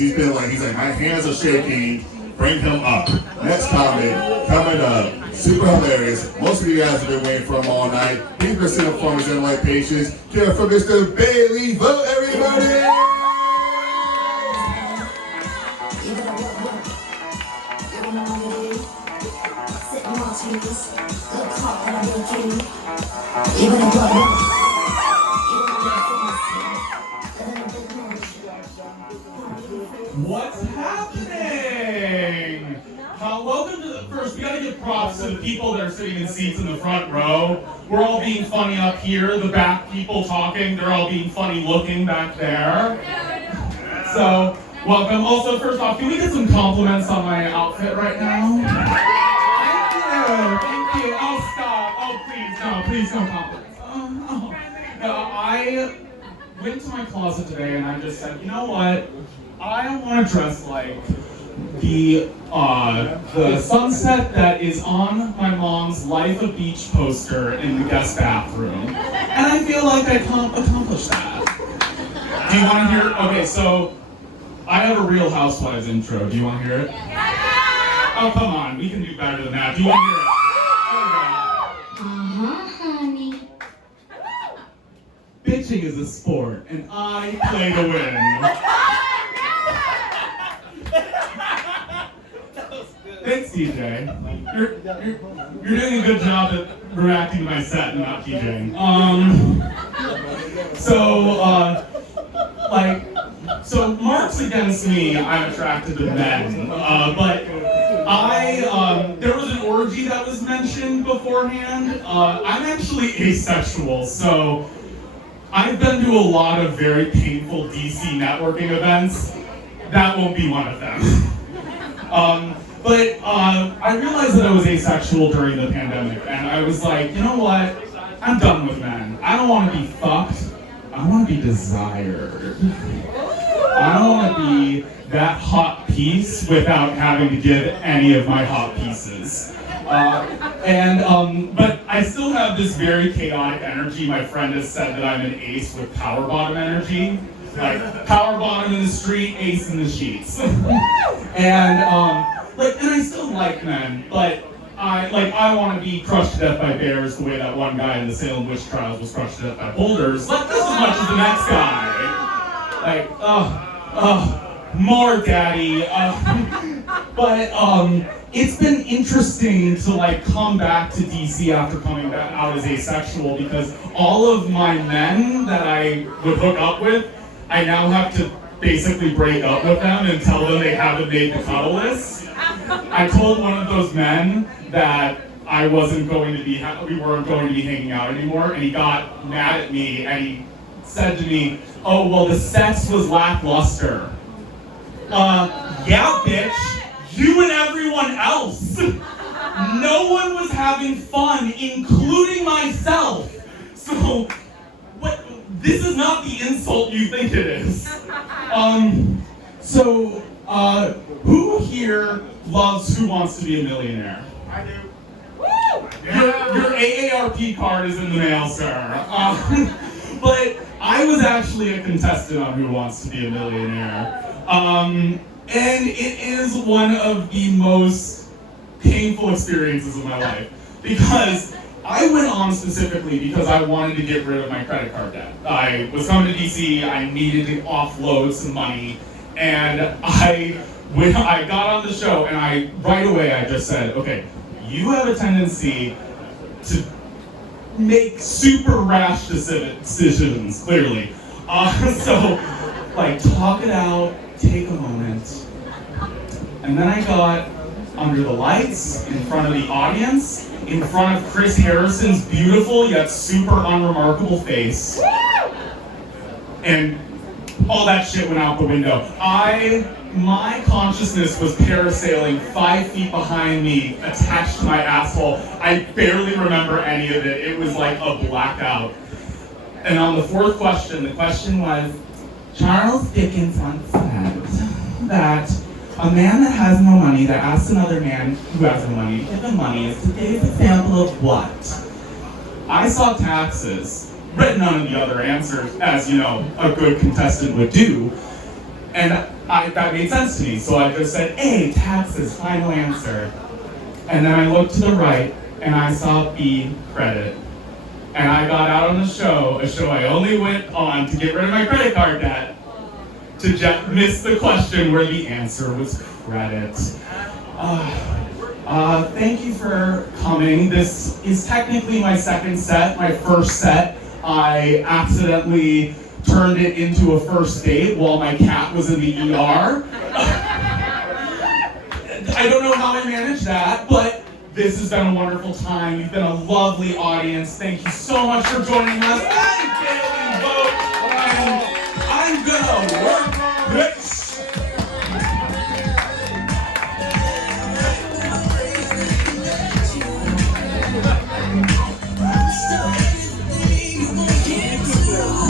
he's like, my hands are shaking. Bring him up. Next comic, coming up. Super hilarious. Most of you guys have been waiting for him all night. He's been sitting for his in-life patience. Give it for Mr. Bailey Vogt, everybody! What's happening? Welcome to the first. We gotta give props to the people that are sitting in seats in the front row. We're all being funny up here. The back people talking, they're all being funny looking back there. So, welcome. Also, first off, can we get some compliments on my outfit right now? Thank you. Oh, stop. Oh, please, no compliments. No, I went to my closet today and I just said, you know what? I want to dress like the sunset that is on my mom's Life of Beach poster in the guest bathroom. And I feel like I accomplished that. Do you want to hear? Okay, so I have a Real Housewives intro. Do you want to hear it? Oh, come on. We can do better than that. Do you want to hear it? Honey. Bitching is a sport, and I play to win. Thanks, DJ. You're doing a good job at reacting to my set and not DJing. So Mark's against me. I'm attracted to men, but there was an orgy that was mentioned beforehand. I'm actually asexual, so I've been to a lot of very painful DC networking events. That won't be one of them. But I realized that I was asexual during the pandemic, and I was like, you know what? I'm done with men. I don't want to be fucked. I want to be desired. I don't want to be that hot piece without having to give any of my hot pieces. But I still have this very chaotic energy. My friend has said that I'm an ace with power bottom energy. Like, power bottom in the street, ace in the sheets. And I still like men, but I want to be crushed to death by bears the way that one guy in the Salem witch trials was crushed to death by boulders. Like, just as much as the next guy. More daddy. But it's been interesting to come back to DC after coming back out as asexual, because all of my men that I would hook up with, I now have to basically break up with them and tell them they haven't made the cuddle list. I told one of those men that we weren't going to be hanging out anymore, and he got mad at me and he said to me, "Oh, well, the sex was lackluster." Yeah, bitch, you and everyone else. No one was having fun, including myself. So, this is not the insult you think it is. Who here loves Who Wants to Be a Millionaire? I do. Your AARP card is in the mail, sir. But I was actually a contestant on Who Wants to Be a Millionaire. And it is one of the most painful experiences of my life. Because I went on specifically because I wanted to get rid of my credit card debt. I was coming to DC, I needed to offload some money, and when I got on the show, and right away I just said, okay, you have a tendency to make super rash decisions, clearly. Talk it out, take a moment. And then I got under the lights, in front of the audience, in front of Chris Harrison's beautiful yet super unremarkable face. And all that shit went out the window. My consciousness was parasailing 5 feet behind me, attached to my asshole. I barely remember any of it. It was like a blackout. And on the fourth question, the question was, Charles Dickens once said that a man that has no money that asks another man who has no money to give him money is today's example of what? I saw taxes, read none of the other answers, as you know, a good contestant would do, and that made sense to me. So I just said, A, taxes, final answer. And then I looked to the right, and I saw B, credit. And I got out on a show I only went on to get rid of my credit card debt, to just miss the question where the answer was credit. Thank you for coming. This is technically my second set. My first set, I accidentally turned it into a first date while my cat was in the ER. I don't know how I managed that, but this has been a wonderful time. You've been a lovely audience. Thank you so much for joining us.